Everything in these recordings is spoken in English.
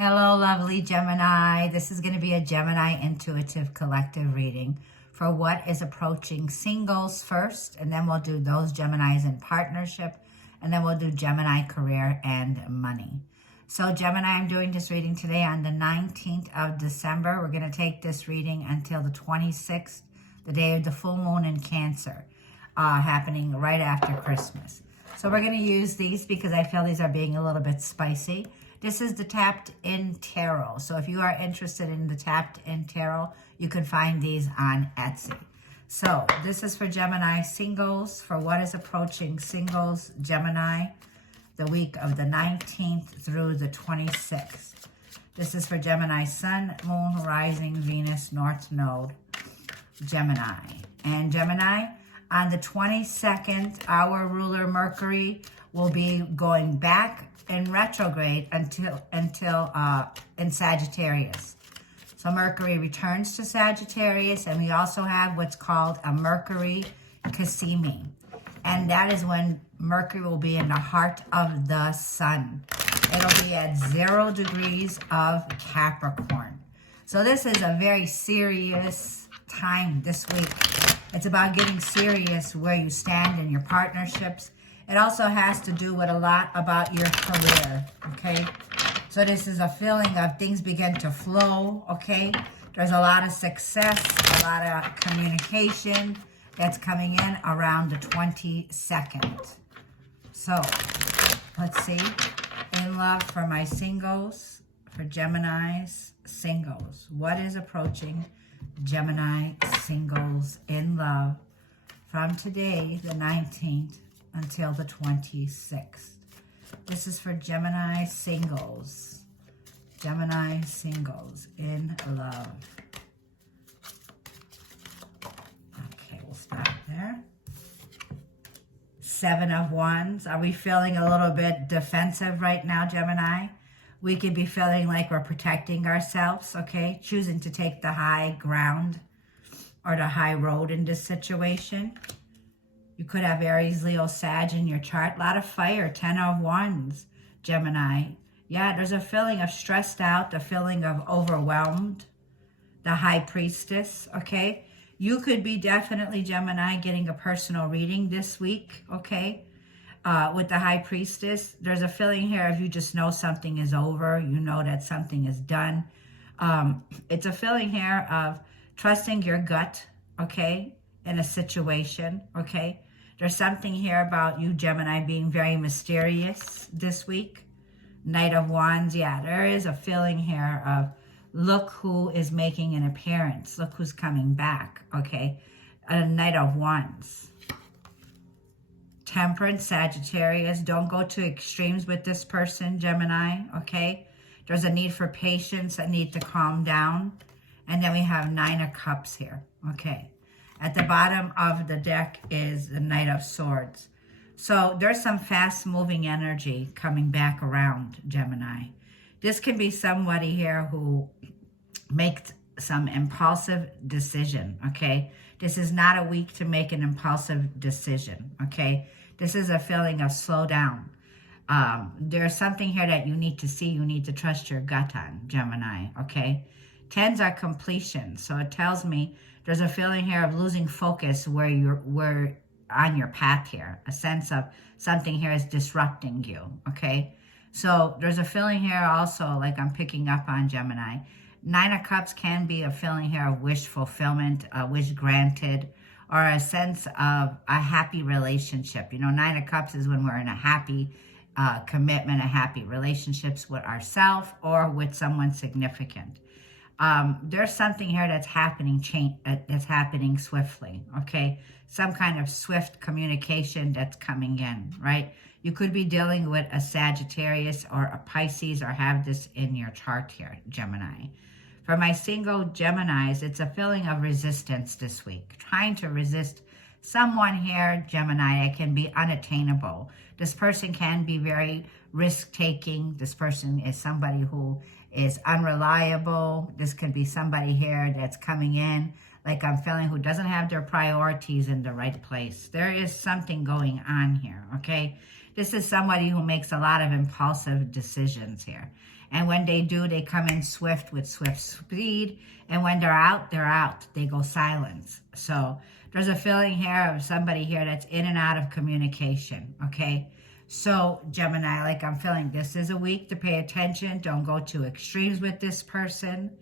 Hello, lovely Gemini. This is going to be a Gemini intuitive collective reading for what is approaching singles first, and then we'll do those Geminis in partnership, and then we'll do Gemini career and money. So Gemini, I'm doing this reading today on the 19th of December. We're going to take this reading until the 26th, the day of the full moon in Cancer, happening right after Christmas. So we're going to use these because I feel these are being a little bit spicy. This is the Tapped In Tarot. So if you are interested in the Tapped In Tarot, you can find these on Etsy. So this is for Gemini singles, for what is approaching singles Gemini, the week of the 19th through the 26th. This is for Gemini Sun, Moon, Rising, Venus, North Node, Gemini. And Gemini, on the 22nd, our ruler Mercury will be going back in retrograde until in Sagittarius. So Mercury returns to Sagittarius, and we also have what's called a Mercury Cassimi. And that is when Mercury will be in the heart of the sun. It'll be at 0 degrees of Capricorn. So this is a very serious time this week. It's about getting serious where you stand in your partnerships. It also has to do with a lot about your career, okay? So this is a feeling of things begin to flow, okay? There's a lot of success, a lot of communication that's coming in around the 22nd. So let's see. In love for my singles, for Gemini's singles. What is approaching Gemini singles in love from today, the 19th, until the 26th. This is for Gemini singles. Gemini singles in love. Okay, we'll stop there. 7 of Wands. Are we feeling a little bit defensive right now, Gemini? We could be feeling like we're protecting ourselves, okay? Choosing to take the high ground or the high road in this situation. You could have Aries, Leo, Sag in your chart. A lot of fire, 10 of Wands, Gemini. Yeah, there's a feeling of stressed out, the feeling of overwhelmed, the High Priestess, okay? You could be definitely, Gemini, getting a personal reading this week, okay? With the High Priestess, there's a feeling here if you just know something is over, you know that something is done. It's a feeling here of trusting your gut, okay, in a situation, okay? There's something here about you, Gemini, being very mysterious this week. Knight of Wands, yeah, there is a feeling here of look who is making an appearance. Look who's coming back, okay? A Knight of Wands. Temperance, Sagittarius, don't go to extremes with this person, Gemini, okay? There's a need for patience, a need to calm down. And then we have 9 of Cups here, okay? At the bottom of the deck is the Knight of Swords. So there's some fast-moving energy coming back around, Gemini. This can be somebody here who makes some impulsive decision, okay? This is not a week to make an impulsive decision, okay? This is a feeling of slow down. There's something here that you need to see, you need to trust your gut on, Gemini, okay? 10s are completion, so it tells me there's a feeling here of losing focus where you're on your path here. A sense of something here is disrupting you, okay? So there's a feeling here also, like I'm picking up on, Gemini. 9 of Cups can be a feeling here of wish fulfillment, a wish granted, or a sense of a happy relationship. You know, 9 of Cups is when we're in a happy commitment, a happy relationships with ourselves or with someone significant. There's something here that's happening swiftly, okay? Some kind of swift communication that's coming in, right? You could be dealing with a Sagittarius or a Pisces or have this in your chart here, Gemini. For my single Geminis, it's a feeling of resistance this week. Trying to resist someone here, Gemini, that can be unattainable. This person can be very risk-taking. This person is somebody who is unreliable. This could be somebody here that's coming in, like I'm feeling, who doesn't have their priorities in the right place. There is something going on here, okay? This is somebody who makes a lot of impulsive decisions here. And when they do, they come in swift with swift speed. And when they're out, they're out. They go silent. So there's a feeling here of somebody here that's in and out of communication, okay? So Gemini, like I'm feeling, this is a week to pay attention. Don't go to extremes with this person.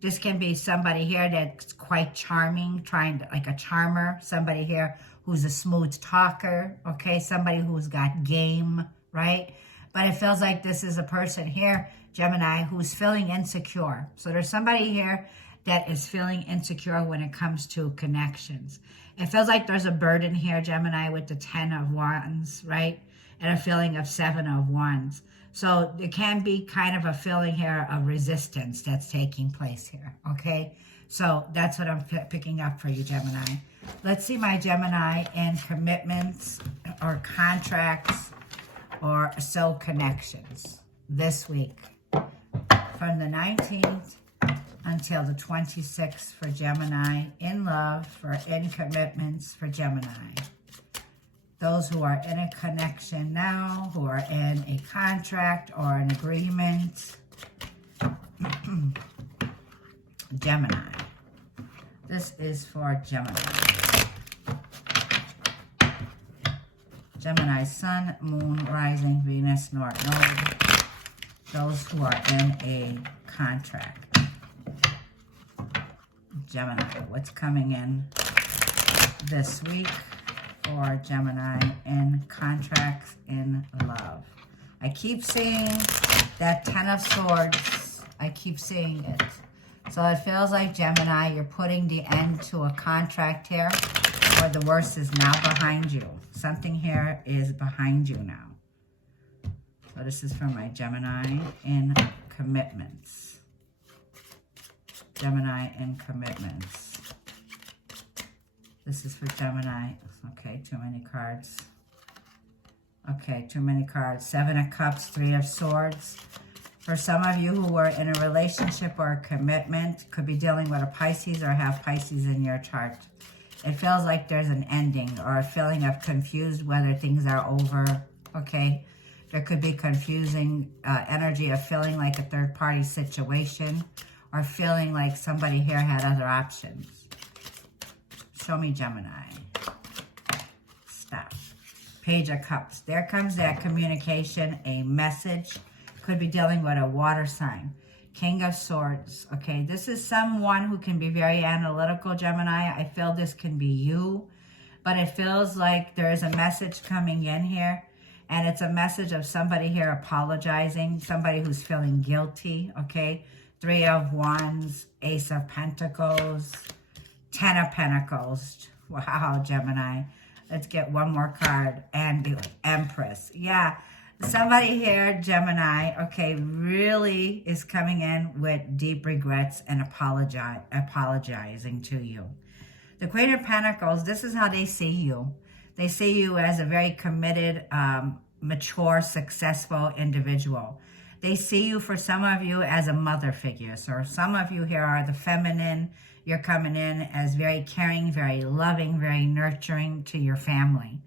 This can be somebody here that's quite charming, like a charmer. Somebody here who's a smooth talker, okay? Somebody who's got game, right? But it feels like this is a person here, Gemini, who's feeling insecure. So there's somebody here that is feeling insecure when it comes to connections. It feels like there's a burden here, Gemini, with the 10 of Wands, right? And a feeling of 7 of Wands. So there can be kind of a feeling here of resistance that's taking place here, okay? So that's what I'm picking up for you, Gemini. Let's see my Gemini in commitments or contracts or soul connections this week. From the 19th until the 26th for Gemini, in love, in commitments for Gemini. Those who are in a connection now, who are in a contract or an agreement. Gemini. This is for Gemini. Gemini, Sun, Moon, Rising, Venus, North Node. Those who are in a contract. Gemini, what's coming in this week for Gemini in contracts in love? I keep seeing that 10 of Swords. I keep seeing it. So it feels like, Gemini, you're putting the end to a contract here, or the worst is now behind you. Something here is behind you now. So this is for my Gemini in commitments. Gemini in commitments. This is for Gemini. Okay, too many cards. Okay, too many cards. 7 of Cups, 3 of Swords. For some of you who are in a relationship or a commitment, could be dealing with a Pisces or have Pisces in your chart. It feels like there's an ending or a feeling of confused whether things are over, okay? There could be confusing energy of feeling like a third-party situation or feeling like somebody here had other options. Show me, Gemini. Stop. Page of Cups. There comes that communication, a message. Could be dealing with a water sign. King of Swords. Okay, this is someone who can be very analytical, Gemini. I feel this can be you, but it feels like there is a message coming in here, and it's a message of somebody here apologizing, somebody who's feeling guilty, okay? 3 of Wands, Ace of Pentacles, 10 of Pentacles. Wow, Gemini. Let's get one more card. And the Empress. Yeah, somebody here, Gemini, okay, really is coming in with deep regrets and apologizing to you. The Queen of Pentacles, this is how they see you. They see you as a very committed, mature, successful individual. They see you, for some of you, as a mother figure. So some of you here are the feminine. You're coming in as very caring, very loving, very nurturing to your family.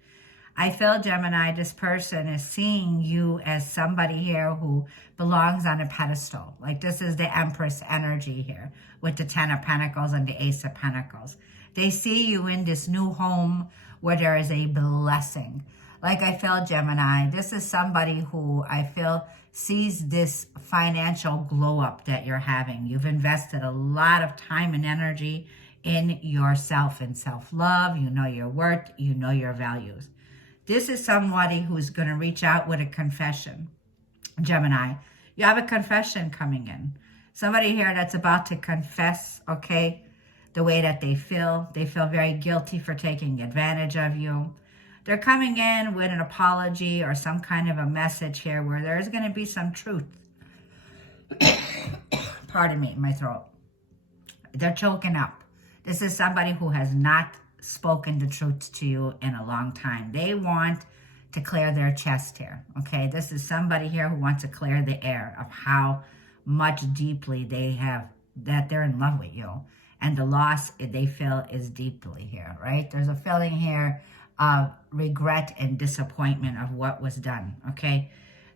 I feel, Gemini, this person is seeing you as somebody here who belongs on a pedestal. Like, this is the Empress energy here with the 10 of Pentacles and the Ace of Pentacles. They see you in this new home where there is a blessing. Like, I feel, Gemini, this is somebody who I feel sees this financial glow up that you're having. You've invested a lot of time and energy in yourself and self-love. You know your worth. You know your values. This is somebody who's going to reach out with a confession. Gemini, you have a confession coming in. Somebody here that's about to confess, okay, the way that they feel. They feel very guilty for taking advantage of you. They're coming in with an apology or some kind of a message here where there's going to be some truth. Pardon me, my throat. They're choking up. This is somebody who has not spoken the truth to you in a long time. They want to clear their chest here, okay? This is somebody here who wants to clear the air of how much deeply they have, that they're in love with you. And the loss they feel is deeply here, right? There's a feeling here of regret and disappointment of what was done, okay?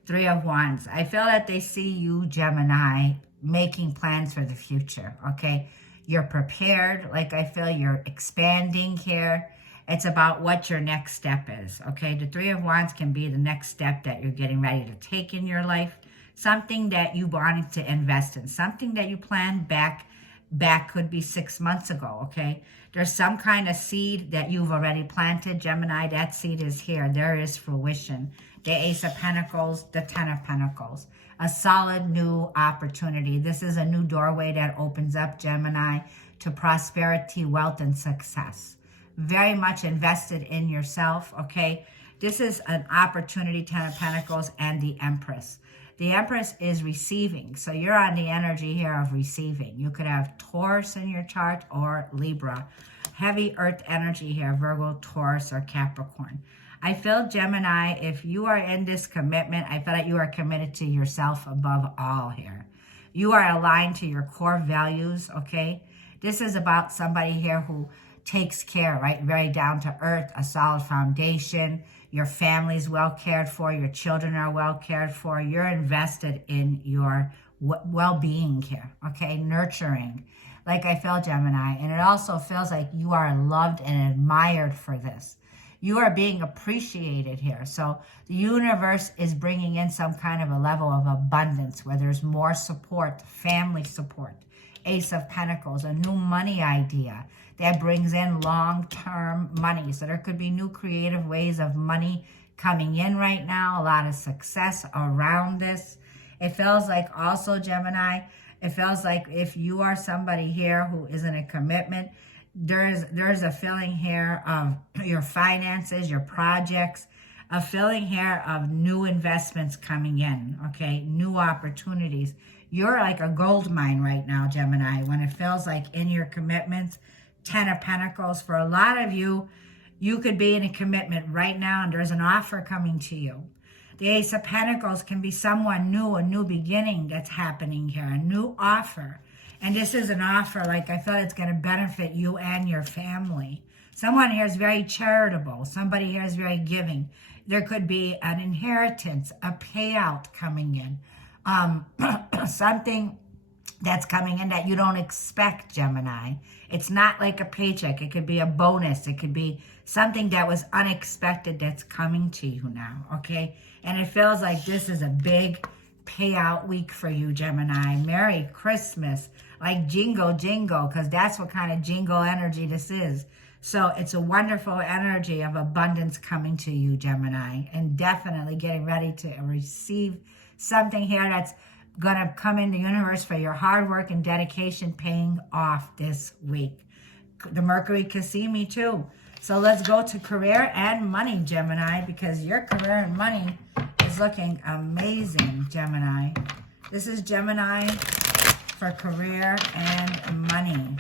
Three of Wands. I feel that they see you, Gemini, making plans for the future, okay? You're prepared. Like, I feel you're expanding here. It's about what your next step is, okay? The Three of Wands can be the next step that you're getting ready to take in your life. Something that you wanted to invest in. Something that you planned back could be 6 months ago, okay? There's some kind of seed that you've already planted, Gemini. That seed is here. There is fruition. The Ace of Pentacles, the Ten of Pentacles. A solid new opportunity. This is a new doorway that opens up, Gemini, to prosperity, wealth, and success. Very much invested in yourself, okay? This is an opportunity, Ten of Pentacles, and the Empress. The Empress is receiving. So you're on the energy here of receiving. You could have Taurus in your chart or Libra. Heavy earth energy here, Virgo, Taurus, or Capricorn. I feel, Gemini, if you are in this commitment, I feel that you are committed to yourself above all here. You are aligned to your core values, okay? This is about somebody here who takes care, right? Very down to earth, a solid foundation. Your family's well cared for. Your children are well cared for. You're invested in your well-being here, okay? Nurturing. Like I feel, Gemini. And it also feels like you are loved and admired for this. You are being appreciated here. So the universe is bringing in some kind of a level of abundance where there's more support, family support. Ace of Pentacles, a new money idea that brings in long-term money. So there could be new creative ways of money coming in right now. A lot of success around this. It feels like also, Gemini, it feels like if you are somebody here who is in a commitment, there's a feeling here of your finances, your projects, a feeling here of new investments coming in, okay? New opportunities. You're like a gold mine right now, Gemini, when it feels like in your commitments. Ten of Pentacles. For a lot of you, you could be in a commitment right now and there's an offer coming to you. The Ace of Pentacles can be someone new, a new beginning that's happening here, a new offer. And this is an offer, like I feel it's going to benefit you and your family. Someone here is very charitable. Somebody here is very giving. There could be an inheritance, a payout coming in. Something that's coming in that you don't expect, Gemini. It's not like a paycheck. It could be a bonus. It could be something that was unexpected that's coming to you now, okay? And it feels like this is a big payout week for you, Gemini. Merry Christmas. Like jingle, jingle, because that's what kind of jingle energy this is. So it's a wonderful energy of abundance coming to you, Gemini. And definitely getting ready to receive something here that's going to come in the universe for your hard work and dedication paying off this week. The Mercury can see me too. So let's go to career and money, Gemini, because your career and money is looking amazing, Gemini. This is Gemini for career and money.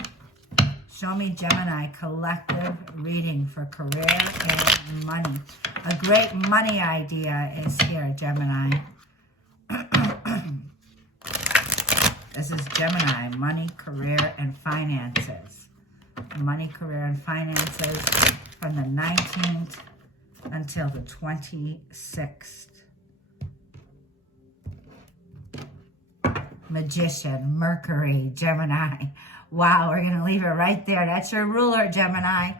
Show me, Gemini, collective reading for career and money. A great money idea is here, Gemini. This is Gemini, money, career, and finances. Money, career, and finances from the 19th until the 26th. Magician, Mercury, Gemini. Wow, we're going to leave it right there. That's your ruler, Gemini.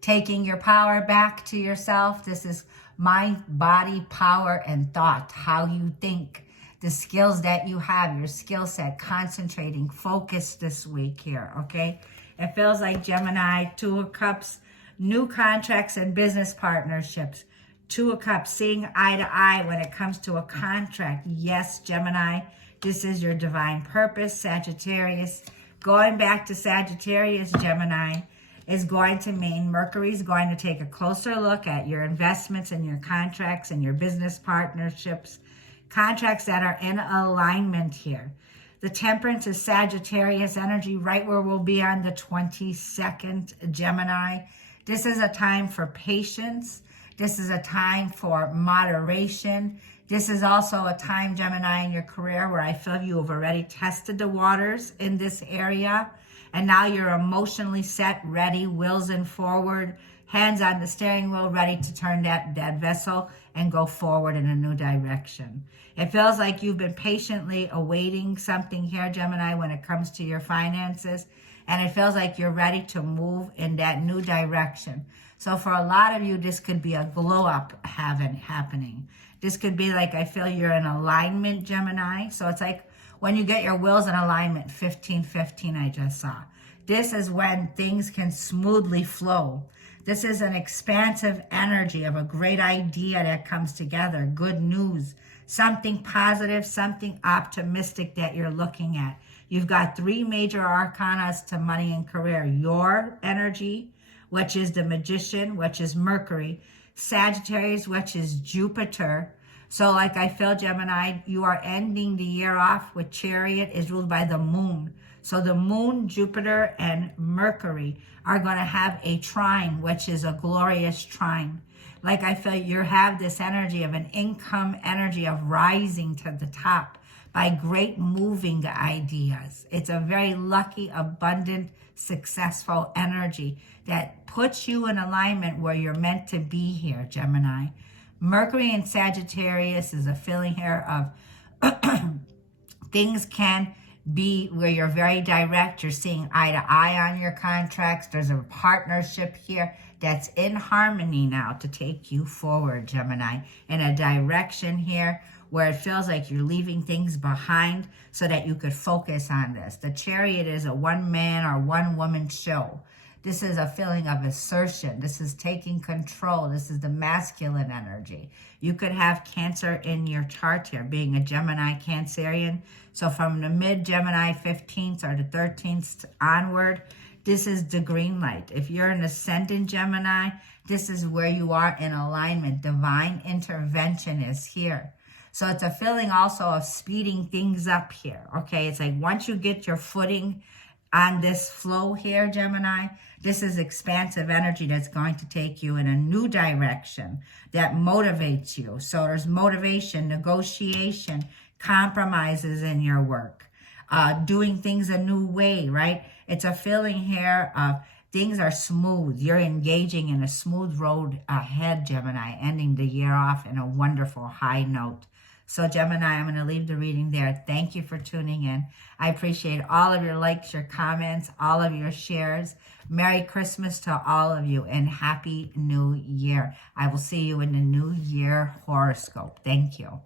Taking your power back to yourself. This is mind, body, power, and thought. How you think. The skills that you have, your skill set, concentrating, focus this week here, okay? It feels like, Gemini, Two of Cups, new contracts and business partnerships. Two of Cups, seeing eye to eye when it comes to a contract. Yes, Gemini, this is your divine purpose, Sagittarius. Going back to Sagittarius, Gemini, is going to mean Mercury is going to take a closer look at your investments and your contracts and your business partnerships. Contracts that are in alignment here. The Temperance is Sagittarius energy, right where we'll be on the 22nd, Gemini. This is a time for patience. This is a time for moderation. This is also a time, Gemini, in your career where I feel you have already tested the waters in this area. And now you're emotionally set, ready, wills and forward hands on the steering wheel, ready to turn that vessel and go forward in a new direction. It feels like you've been patiently awaiting something here, Gemini, when it comes to your finances. And it feels like you're ready to move in that new direction. So for a lot of you, this could be a glow up happening. This could be like, I feel you're in alignment, Gemini. So it's like when you get your wheels in alignment, 15-15 I just saw. This is when things can smoothly flow. This is an expansive energy of a great idea that comes together, good news, something positive, something optimistic that you're looking at. You've got 3 major arcanas to money and career. Your energy, which is the Magician, which is Mercury. Sagittarius, which is Jupiter. So like I feel, Gemini, you are ending the year off with Chariot is ruled by the moon. So the moon, Jupiter, and Mercury are going to have a trine, which is a glorious trine. Like I feel you have this energy of an income energy of rising to the top by great moving ideas. It's a very lucky, abundant, successful energy that puts you in alignment where you're meant to be here, Gemini. Mercury in Sagittarius is a feeling here of things can be where you're very direct. You're seeing eye to eye on your contracts. There's a partnership here that's in harmony now to take you forward, Gemini, in a direction here where it feels like you're leaving things behind so that you could focus on this. The Chariot is a one-man or one-woman show. This is a feeling of assertion. This is taking control. This is the masculine energy. You could have Cancer in your chart here, being a Gemini Cancerian. So from the mid-Gemini 15th or the 13th onward, this is the green light. If you're an ascendant Gemini, this is where you are in alignment. Divine intervention is here. So it's a feeling also of speeding things up here, okay? It's like once you get your footing on this flow here, Gemini, this is expansive energy that's going to take you in a new direction that motivates you. So there's motivation, negotiation, compromises in your work, doing things a new way, right? It's a feeling here of things are smooth. You're engaging in a smooth road ahead, Gemini, ending the year off in a wonderful high note. So Gemini, I'm going to leave the reading there. Thank you for tuning in. I appreciate all of your likes, your comments, all of your shares. Merry Christmas to all of you and Happy New Year. I will see you in the New Year horoscope. Thank you.